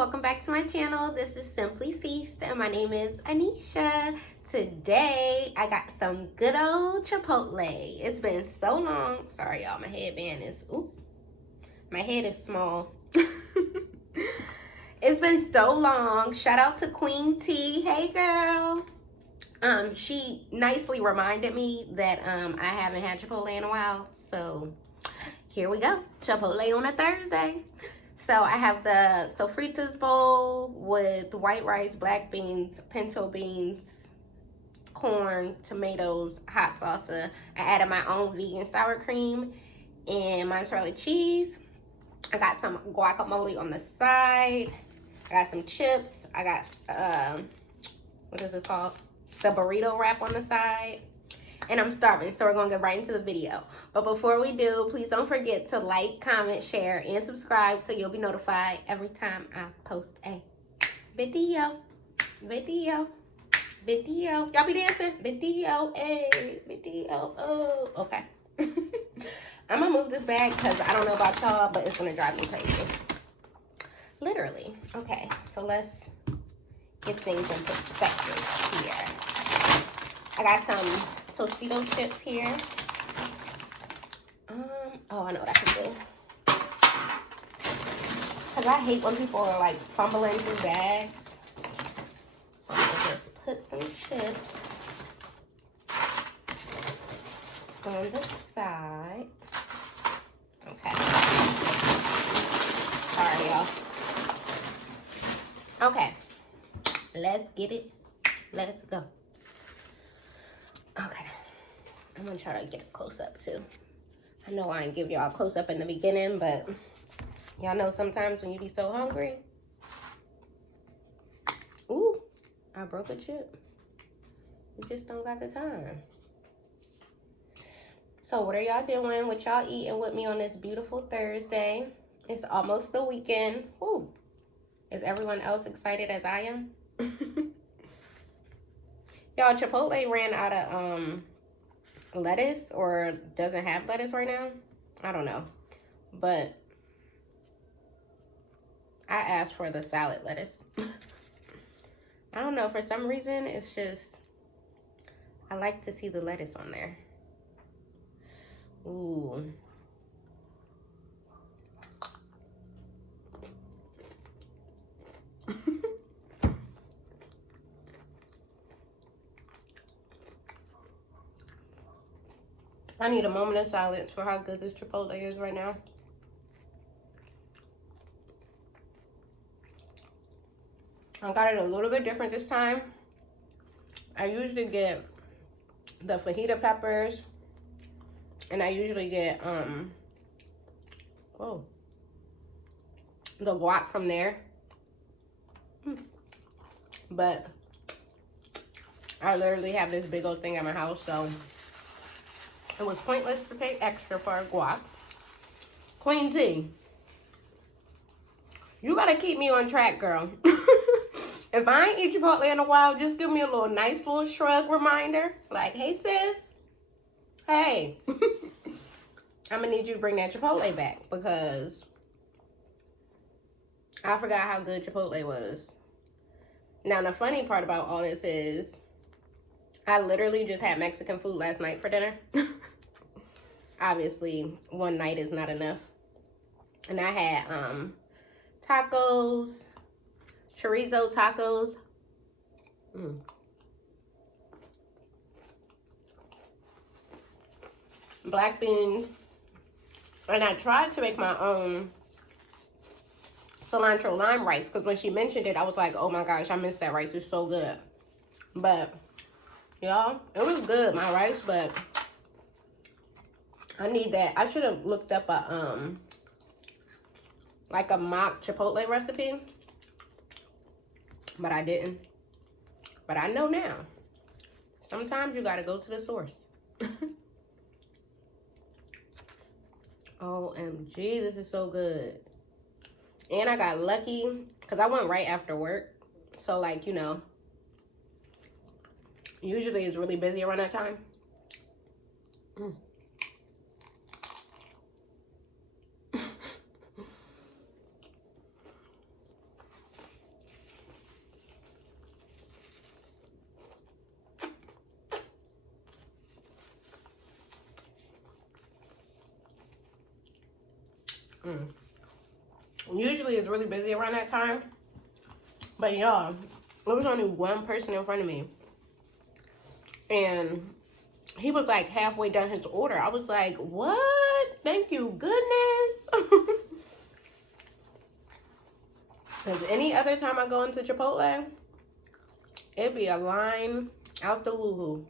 welcome back to my channel. This is Simply Feast and my name is Anisha. Today I got some good old Chipotle. It's been so long. Sorry y'all, my headband is, my head is small. It's been so long. Shout out to Queen T. Hey girl. She nicely reminded me that I haven't had Chipotle in a while. So here we go. Chipotle on a Thursday. So I have the sofritas bowl with white rice, black beans, pinto beans, corn, tomatoes, hot salsa. I added my own vegan sour cream and mozzarella cheese. I got some guacamole on the side. I got some chips. I got, what is it called? The burrito wrap on the side. And I'm starving, so we're gonna get right into the video. But before we do, please don't forget to like, comment, share, and subscribe so you'll be notified every time I post a video. Y'all be dancing? Video, oh, okay. I'm gonna move this bag because I don't know about y'all, but it's gonna drive me crazy. Literally. Okay, so let's get things in perspective here. I got some Tostitos chips here. Oh, I know what I can do. Because I hate when people are like fumbling through bags. So I'm going to just put some chips on the side. Okay. Sorry, y'all. Okay. Let's get it. Let's go. Okay. I'm going to try to get a close-up, too. I know I didn't give y'all a close-up in the beginning, but y'all know sometimes when you be so hungry. Ooh, I broke a chip. We just don't got the time. So what are y'all doing? What y'all eating with me on this beautiful Thursday? It's almost the weekend. Ooh. Is everyone else excited as I am? Y'all, Chipotle ran out of lettuce or doesn't have lettuce right now. I don't know. But I asked for the salad lettuce. I don't know. For some reason, it's just, I like to see the lettuce on there. Ooh. I need a moment of silence for how good this Chipotle is right now. I got it a little bit different this time. I usually get the fajita peppers. And I usually get, the guac from there. But I literally have this big old thing at my house, so it was pointless to pay extra for a guac. Queen T, you gotta keep me on track, girl. If I ain't eat Chipotle in a while, just give me a little nice little shrug reminder. Like, hey sis, hey. I'm gonna need you to bring that Chipotle back because I forgot how good Chipotle was. Now, the funny part about all this is I literally just had Mexican food last night for dinner. Obviously, one night is not enough. And I had tacos, chorizo tacos. Black beans. And I tried to make my own cilantro lime rice because when she mentioned it, I was like, oh my gosh, I miss that rice. It's so good. But, y'all, it was good, my rice, but I need that. I should have looked up a, like a mock Chipotle recipe. But I didn't. But I know now. Sometimes you gotta go to the source. OMG, this is so good. And I got lucky because I went right after work. So, like, you know, usually it's really busy around that time. Usually it's really busy around that time. But y'all, there was only one person in front of me. And he was like halfway done his order. I was like, what? Thank you, goodness. Because any other time I go into Chipotle, it'd be a line out the woohoo.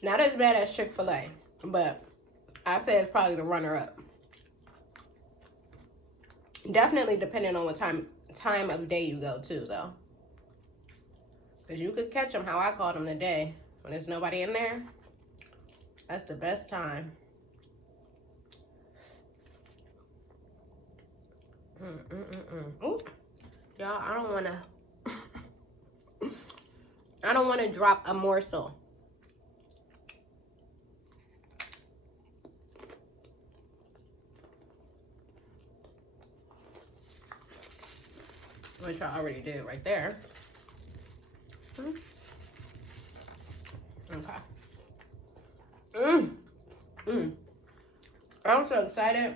Not as bad as Chick-fil-A, but I say it's probably the runner-up. Definitely depending on what time of day you go to, though. Because you could catch them how I caught them today. When there's nobody in there, that's the best time. Ooh. Y'all, I don't want to drop a morsel. Which I already did right there. Okay. I'm so excited.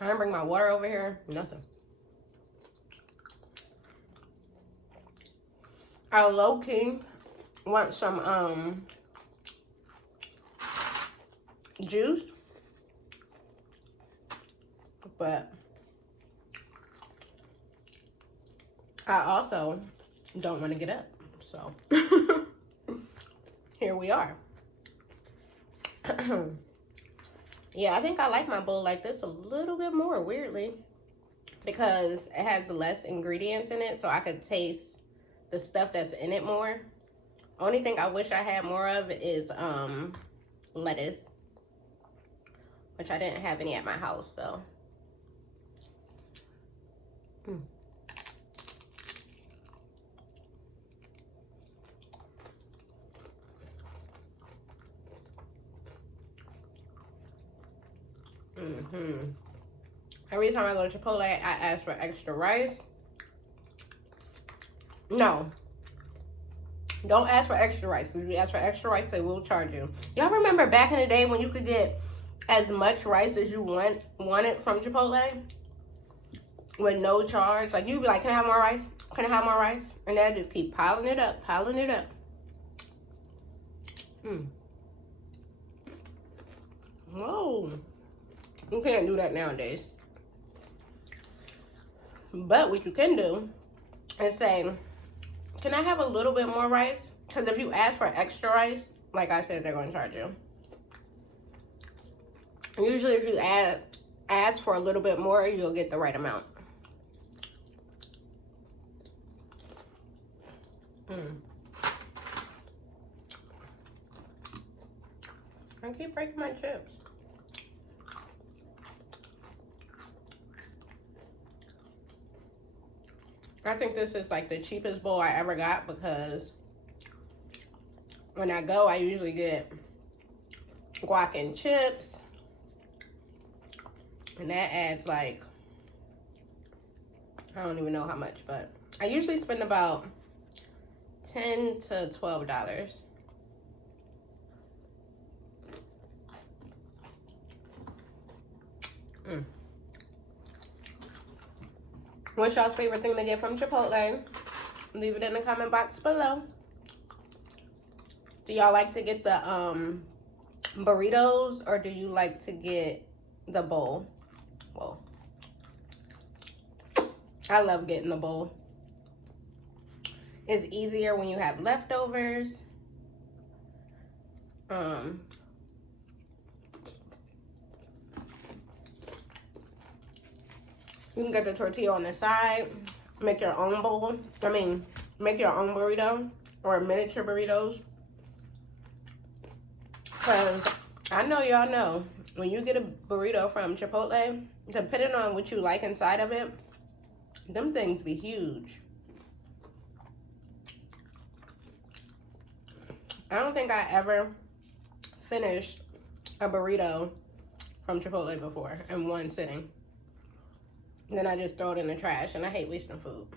I didn't bring my water over here. Nothing. I low-key want some juice. But I also don't want to get up. So here we are. Yeah, I think I like my bowl like this a little bit more, weirdly, because it has less ingredients in it, so I could taste the stuff that's in it more. Only thing I wish I had more of is lettuce, which I didn't have any at my house, so. Every time I go to Chipotle, I ask for extra rice. No. Don't ask for extra rice. If you ask for extra rice, they will charge you. Y'all remember back in the day when you could get as much rice as you wanted from Chipotle? With no charge. Like, you'd be like, can I have more rice? Can I have more rice? And they'll just keep piling it up, piling it up. Whoa. You can't do that nowadays. But what you can do is say, can I have a little bit more rice? Because if you ask for extra rice, like I said, they're going to charge you. Usually if you ask for a little bit more, you'll get the right amount. I keep breaking my chips. I think this is like the cheapest bowl I ever got, because when I go, I usually get guac and chips. And that adds like, I don't even know how much, but I usually spend about $10 to $12. What's y'all's favorite thing to get from Chipotle? Leave it in the comment box below. Do y'all like to get the burritos, or do you like to get the bowl? Well, I love getting the bowl. It's easier when you have leftovers. You can get the tortilla on the side, make your own bowl. Make your own burrito or miniature burritos. Because I know y'all know, when you get a burrito from Chipotle, depending on what you like inside of it, them things be huge. I don't think I ever finished a burrito from Chipotle before in one sitting. Then I just throw it in the trash, and I hate wasting food.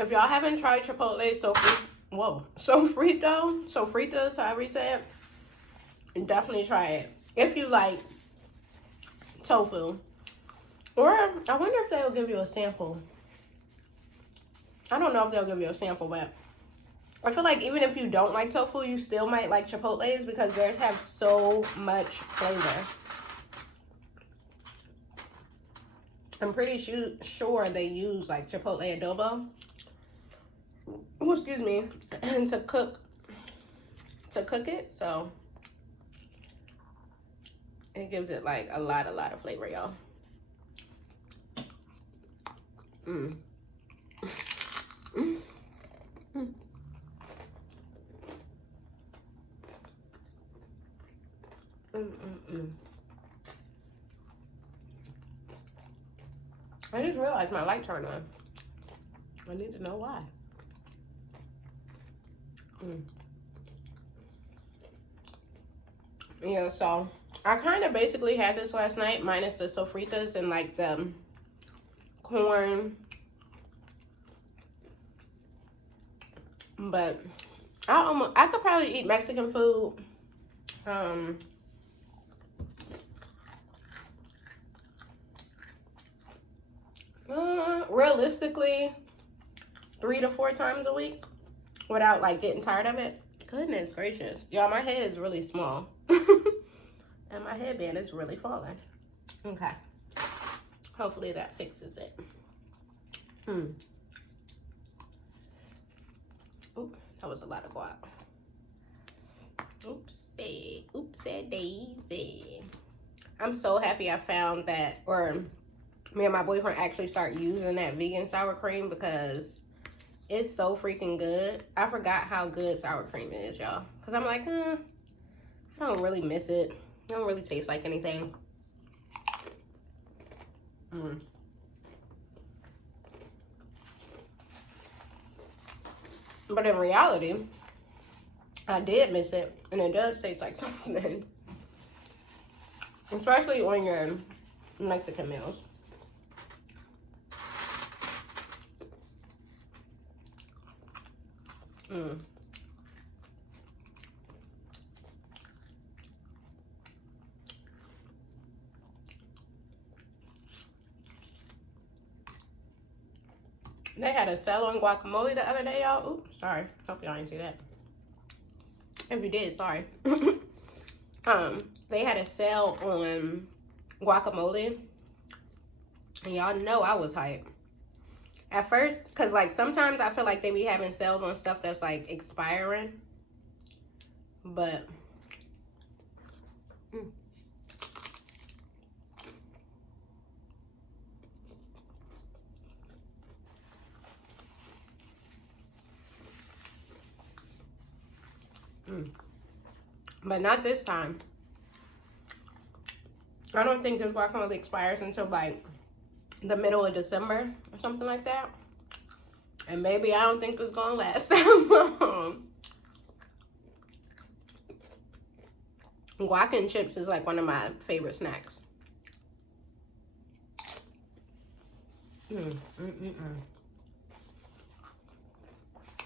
If y'all haven't tried Chipotle sofritas, however you say it, definitely try it. If you like tofu. Or I wonder if they'll give you a sample. I don't know if they'll give you a sample, but I feel like even if you don't like tofu, you still might like Chipotle's because theirs have so much flavor. I'm pretty sure they use like Chipotle adobo, oh, excuse me, to cook it, so it gives it like a lot of flavor, y'all. Mm. Mm. Mm. I just realized my light turned on. I need to know why. Yeah, so I kind of basically had this last night, minus the sofritas and like the corn. But I could probably eat Mexican food. Realistically, 3 to 4 times a week without like getting tired of it. Goodness gracious. Y'all, my head is really small. And my headband is really falling. Okay. Hopefully that fixes it. Oop, that was a lot of guac. Oopsie daisy. I'm so happy I found that, or me and my boyfriend actually start using that vegan sour cream because it's so freaking good. I forgot how good sour cream is, y'all. Because I'm like, I don't really miss it. It don't really taste like anything. But in reality, I did miss it. And it does taste like something. Especially on your Mexican meals. They had a sale on guacamole the other day, y'all. Oops, sorry. Hope y'all didn't see that. If you did, sorry. They had a sale on guacamole. And y'all know I was hyped. At first, because like sometimes I feel like they be having sales on stuff that's like expiring. But but not this time. I don't think this guacamole expires until like the middle of December or something like that. And maybe I don't think it's gonna last that long. Guac and chips is like one of my favorite snacks.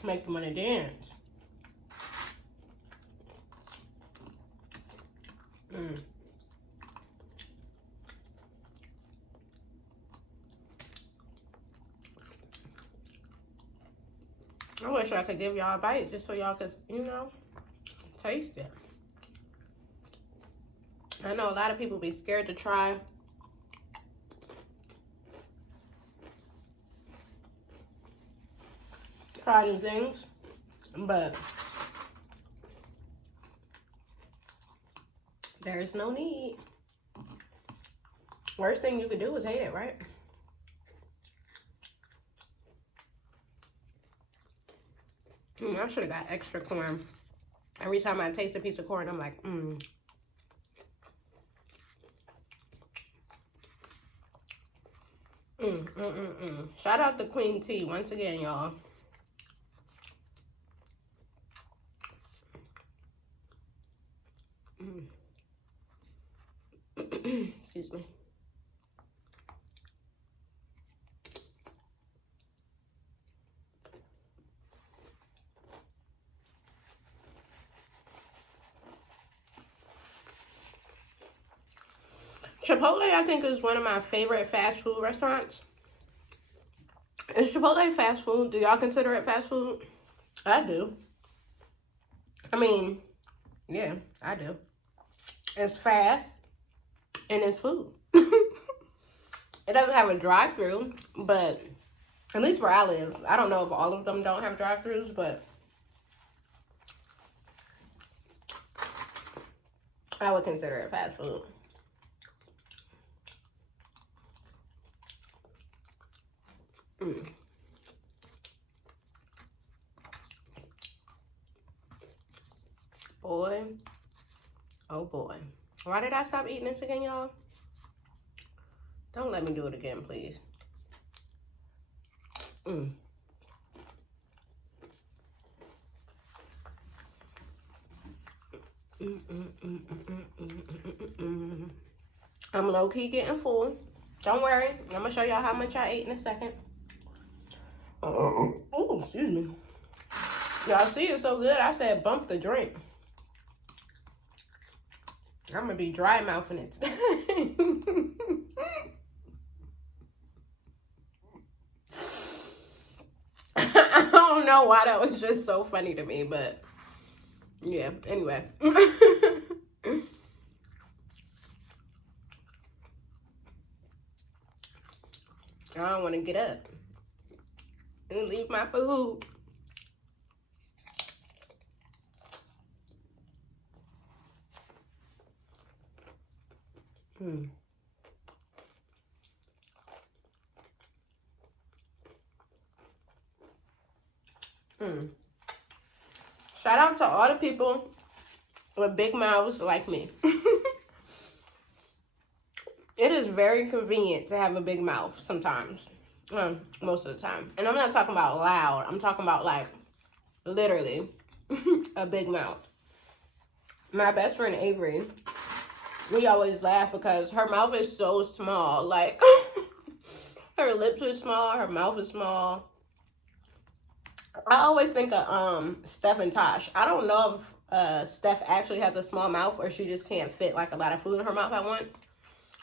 Make them wanna dance. I wish I could give y'all a bite just so y'all could, you know, taste it. I know a lot of people be scared to try new things, but there's no need. Worst thing you could do is hate it, right? I should have got extra corn. Every time I taste a piece of corn, I'm like, Shout out to Queen T once again, y'all. Excuse me. Chipotle, I think, is one of my favorite fast food restaurants. Is Chipotle fast food? Do y'all consider it fast food? I do. I mean, yeah, I do. It's fast and it's food. It doesn't have a drive-through, but at least where I live, I don't know if all of them don't have drive-throughs, but I would consider it fast food. Boy, oh boy. Why did I stop eating this again, y'all? Don't let me do it again, please. I'm low-key getting full. Don't worry. I'm going to show y'all how much I ate in a second. Oh, excuse me. Y'all see it so good, I said bump the drink. I'm going to be dry mouthing it today. I don't know why that was just so funny to me, but yeah, anyway. I don't want to get up and leave my food. Shout out to all the people with big mouths like me. It is very convenient to have a big mouth sometimes. Most of the time. And I'm not talking about loud. I'm talking about like literally a big mouth. My best friend Avery, we always laugh because her mouth is so small. Like her lips are small, her mouth is small. I always think of Steph and Tosh. I don't know if Steph actually has a small mouth or she just can't fit like a lot of food in her mouth at once.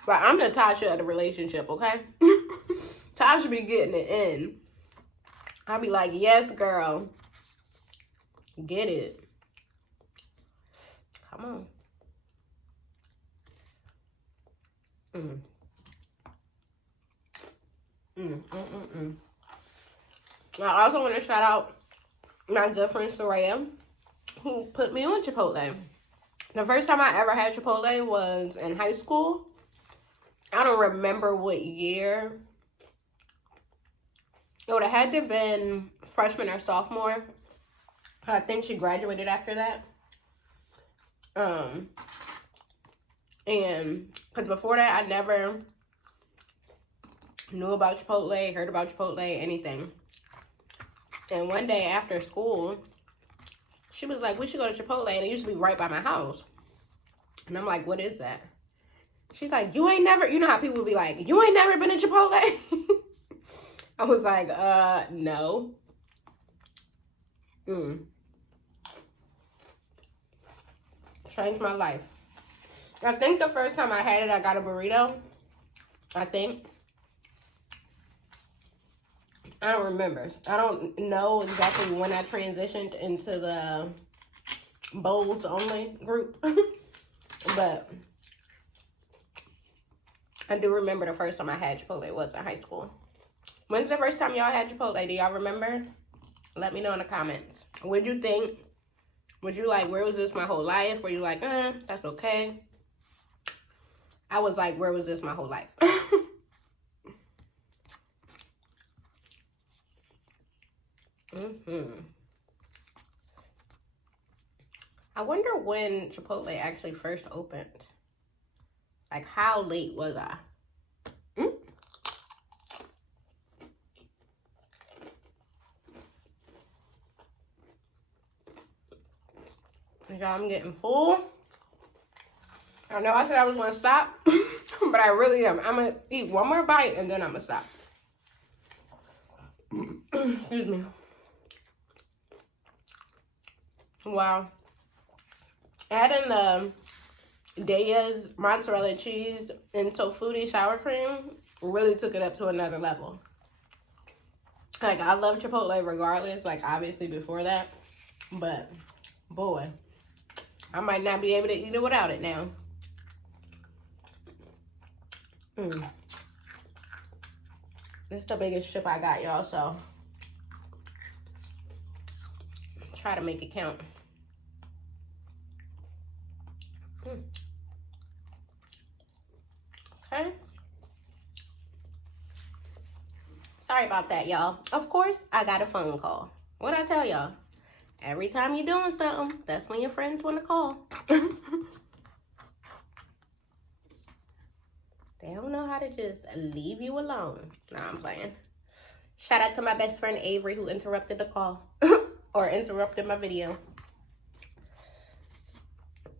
But I'm the Tasha of the relationship, okay? Tasha be getting it in. I'll be like, yes, girl. Get it. Come on. I also want to shout out my good friend Soraya, who put me on Chipotle. The first time I ever had Chipotle was in high school. I don't remember what year. It would have had to have been freshman or sophomore. I think she graduated after that. And because before that, I never knew about Chipotle, heard about Chipotle, anything. And one day after school, she was like, we should go to Chipotle. And it used to be right by my house. And I'm like, what is that? She's like, you ain't never, you know how people would be like, you ain't never been to Chipotle? I was like, no. Changed my life. I think the first time I had it, I got a burrito. I think. I don't remember. I don't know exactly when I transitioned into the bowls only group. But I do remember the first time I had Chipotle was in high school. When's the first time y'all had Chipotle? Do y'all remember? Let me know in the comments. What'd you think? Was you like, where was this my whole life? Were you like, that's okay? I was like, where was this my whole life? I wonder when Chipotle actually first opened. Like, how late was I? Y'all, I'm getting full. I know I said I was going to stop, but I really am. I'm going to eat one more bite and then I'm going to stop. Excuse me. Wow. Adding the Daya's mozzarella cheese and tofutti sour cream really took it up to another level. Like, I love Chipotle regardless, like, obviously before that. But, boy, I might not be able to eat it without it now. This is the biggest chip I got, y'all, so try to make it count. Okay. Sorry about that, y'all. Of course, I got a phone call. What'd I tell y'all? Every time you're doing something, that's when your friends want to call. They don't know how to just leave you alone. Nah, I'm playing. Shout out to my best friend Avery who interrupted the call. Or interrupted my video.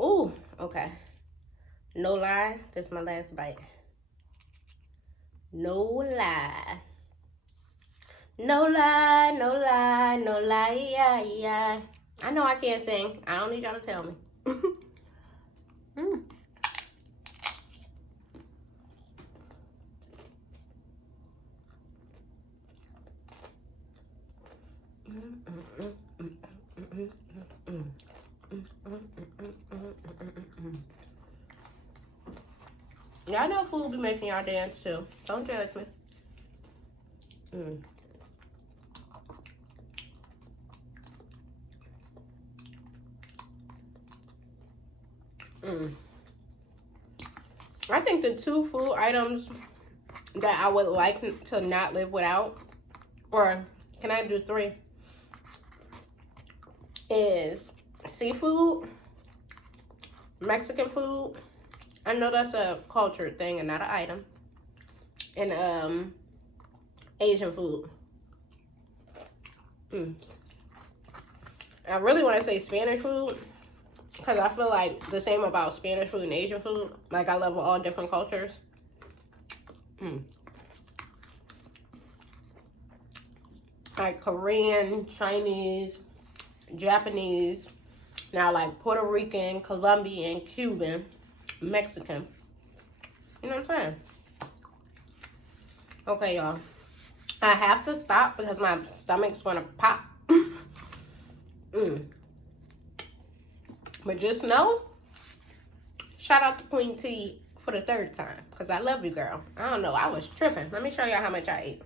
Ooh, okay. No lie, this is my last bite. No lie. No lie, no lie, no lie, yeah, yeah. I know I can't sing. I don't need y'all to tell me. Y'all know food be making y'all dance too. Don't judge me. I think the two food items that I would like to not live without, or can I do 3, is seafood, Mexican food. I know that's a culture thing and not an item. And Asian food. I really want to say Spanish food, because I feel like the same about Spanish food and Asian food. Like, I love all different cultures. Like Korean, Chinese, Japanese, now like Puerto Rican, Colombian, Cuban, Mexican. You know what I'm saying? Okay, y'all. I have to stop because my stomach's gonna pop. But just know, shout out to Queen T for the 3rd time, because I love you, girl. I don't know, I was tripping. Let me show y'all how much I ate.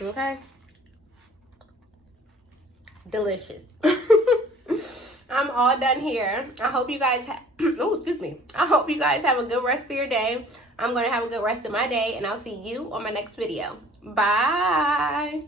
Okay? Delicious. I'm all done here. I hope you guys oh, excuse me. I hope you guys have a good rest of your day. I'm going to have a good rest of my day, and I'll see you on my next video. Bye.